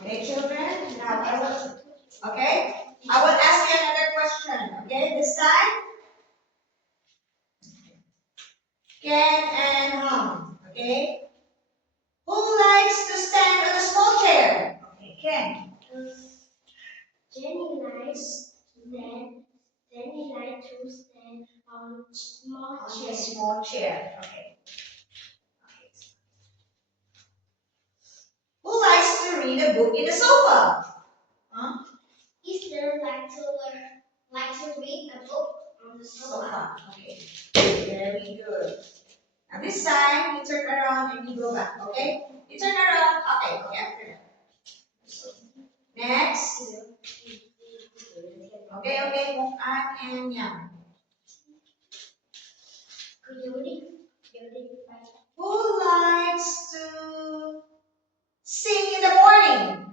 Okay, children? Now I will ask you another question. Okay, this time, Ken and Hum. Okay? Who likes to stand on a small chair? Okay, Ken. Jenny likes to stand on small On chair. a small chair. Okay. Who likes to read a book in a sofa? Huh? Easter likes to read a book on the sofa. Okay. Very good. Now this time you turn around and you go back. Okay? You turn around. Okay. Okay. After that. Next. Okay. Mukan and Yang. Who likes to sing in the morning?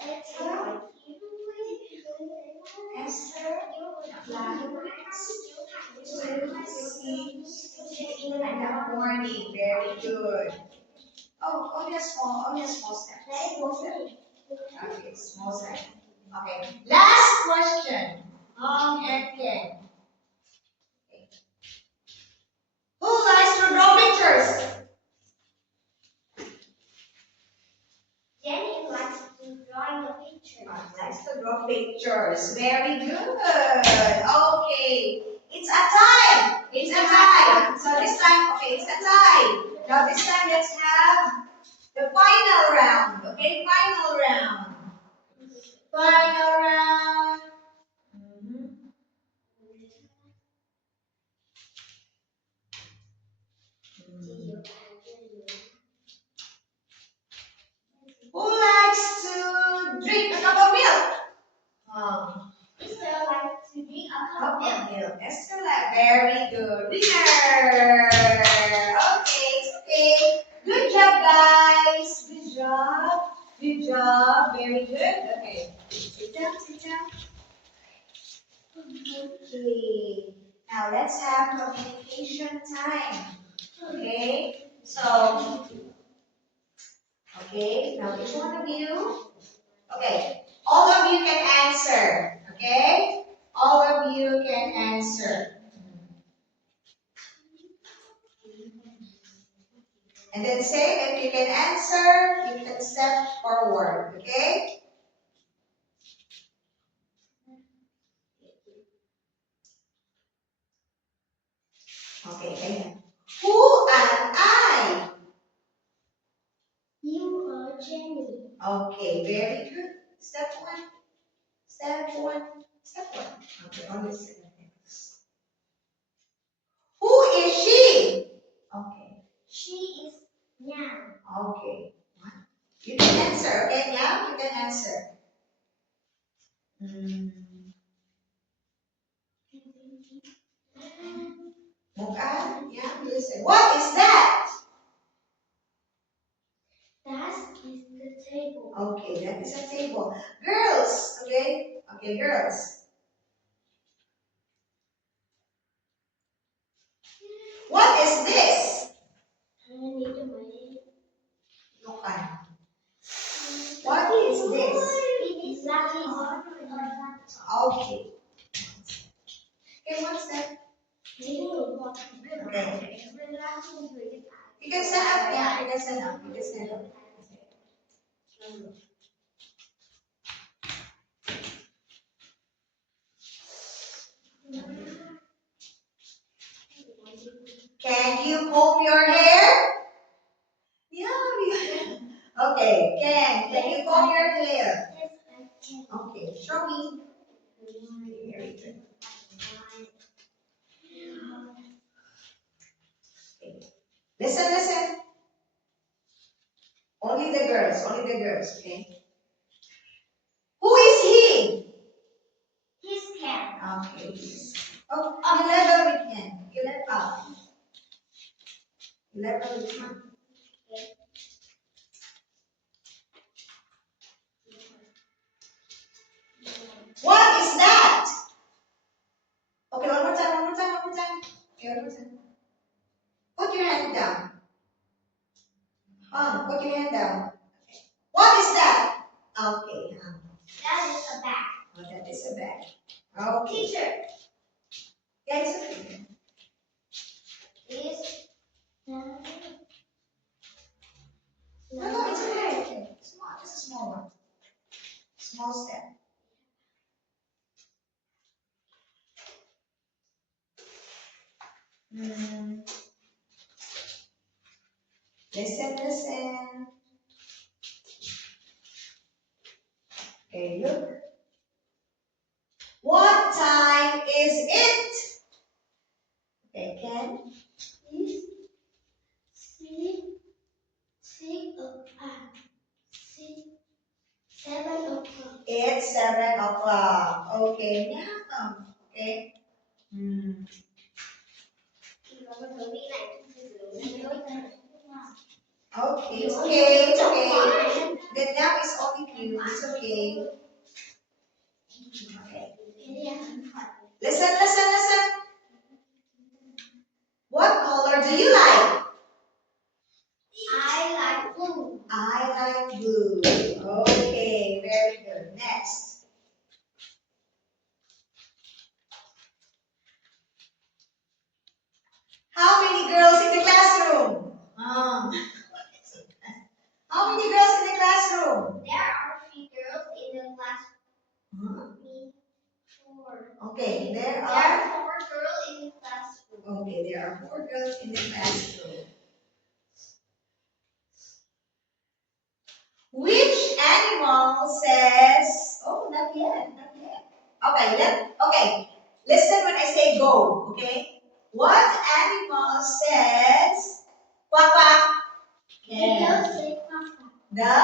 Esther sing in the morning. Very good. Oh, only a small step. Okay, small step. Okay. Last question. And Ken. Okay. Who likes to draw pictures? Jenny likes to draw the picture. Likes to draw pictures. Very good. Okay. It's a tie. It's a tie. So this time, okay, it's a tie. Now this time, let's have the final round. Okay, final round. Final round. Who likes to drink a cup of milk? Esther likes to drink a cup of milk. Esther, very good. Winner. Okay, it's okay. Good job, guys. Good job. Good job. Very good. Okay. Sit down. Okay. Now let's have communication time. Okay. So, okay. Now each one of you. Okay. All of you can answer. Okay. All of you can answer. And then say if you can answer, you can step forward. Okay. Okay, ganyan. Who am I? You are Jenny. Okay, very good. Step one. Okay, on this side. Who is she? Okay. She is Yang. Okay. You can answer. Okay, now you can answer. Mukan, yeah, listen. What is that? That is the table. Okay, that is a table. Girls, okay? Okay, girls. What is this? Mukan. What is this? It is Latin. Okay. Okay, what's that? Okay. You can stand up, yeah, you can stand up. Can you comb your hair? Yeah, we can. Okay, can you comb your hair? Yes, I can. Okay, show me. Very good. Okay. Listen. Only the girls, okay? Who is he? His cat. Okay. Oh, you level with him. You level up. Level with him. What is that? Okay, one more time. Okay, one more time. Put your hand down. Put your hand down. What is that? Okay, That is a bag. oh, that is a bag. Okay. Teacher, Yeah, it's okay. is No, no, it's okay. It's okay. Small, just a small one. Small step. Mm. Listen, listen. Okay, look. What time is it? Okay, Ken. is six o'clock. 7 o'clock. It's 7 o'clock. Okay, now. Okay. Hmm. Okay, it's okay, it's okay. The nap is only few. It's okay. Okay. Listen, listen, listen. What color do you like? I like blue. I like blue. Okay, very good. Next. How many girls in the classroom? How many girls in the classroom? There are 3 girls in the class. Huh? 4. Okay, there There are. are 4 girls in the classroom. Okay, there are 4 girls in the classroom. Which animal says? Oh, not yet, not yet. Okay, listen when I say go. Okay. What animal says? Quack quack. The Yeah. dog say quack. The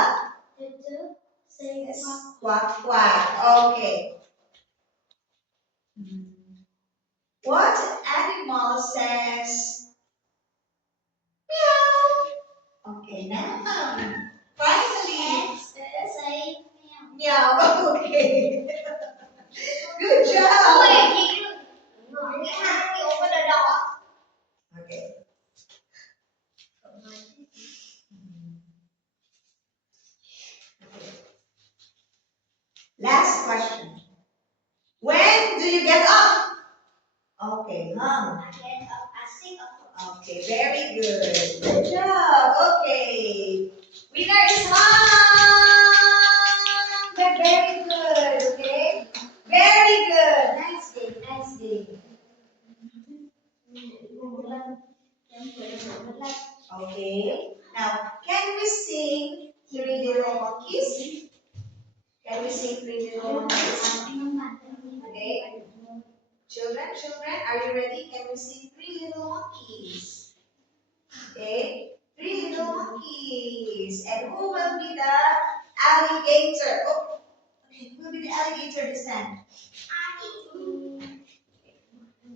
The dog say yes, quack. quack quack. Okay. What animal says meow? Okay, now finally it says Say meow. Okay. Good job. Oh wait, you have to open the door. Okay. Last question. When do you get up? Okay, I get up at 6 o'clock. Okay, very good. Good job. Okay. Winner is Mom. Very good. Okay. Very good. Nice day. Nice day. Okay. Now, can we sing Three Little Monkeys? Can we sing Three Little Monkeys? Okay. Children, are you ready? Can we sing Three Little Monkeys? Okay. Three little monkeys. And who will be the alligator? Oh, okay. Who will be the alligator this time? Who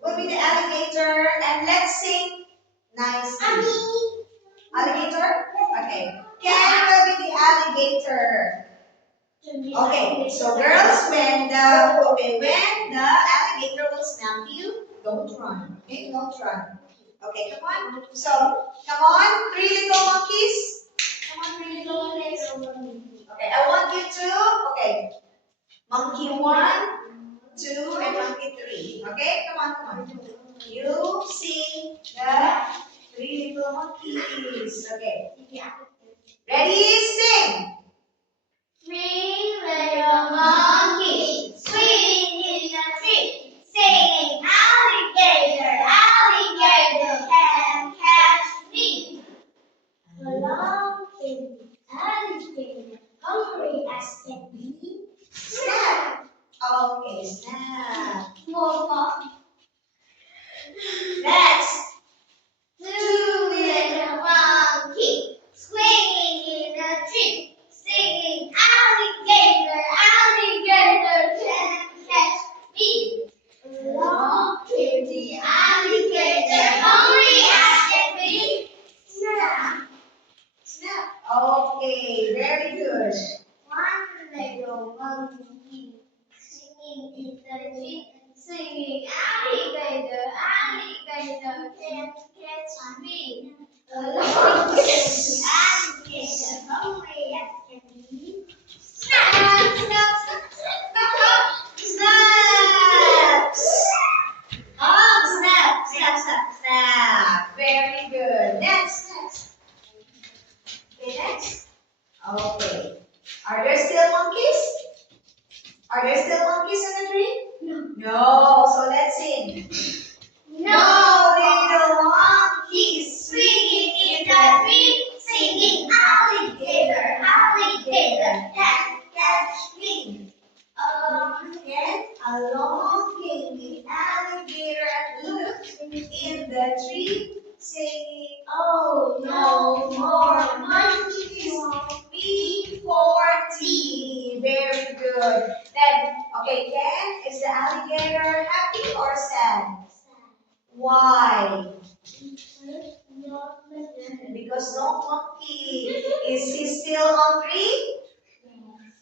will be the alligator? And let's sing nicely. Alligator? Okay. Ken will be the alligator. Okay. So girls, when the alligator will snap you, don't run. Okay, don't run. Okay, come on. So, come on, three little monkeys. Come on, three little monkeys. Okay, I want you to, okay, monkey 1, 2, and monkey 3. Okay, come on. You sing the three little monkeys. Okay, ready, sing. 3 little monkeys swinging in the tree, singing alligator, alligator, can catch me. Along came the alligator, hungry as can be. Snap! Okay, snap. More fun. Next. 2 little monkeys swinging in the tree, singing alligator, alligator, can catch me. Along came the alligator, hungry as can be. Snap! Snap. Okay, very good. 1 little monkey singing in the tree, singing alligator, alligator, can catch me. Along came the alligator. Okay. Are there still monkeys? Are there still monkeys in the tree? No. So let's sing. No little monkeys swinging in the tree, singing alligator, alligator, catch me. Along came the alligator and looked in the tree, saying, Oh, no more monkeys. "We for tea." Very good. Then, okay, Ken, is the alligator happy or sad? Why? Because no monkey. Is he still hungry?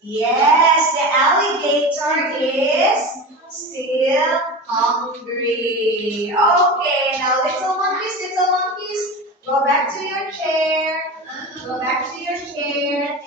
Yes, the alligator is still hungry. Okay, now little monkeys, go back to your chair. Go back to your chair.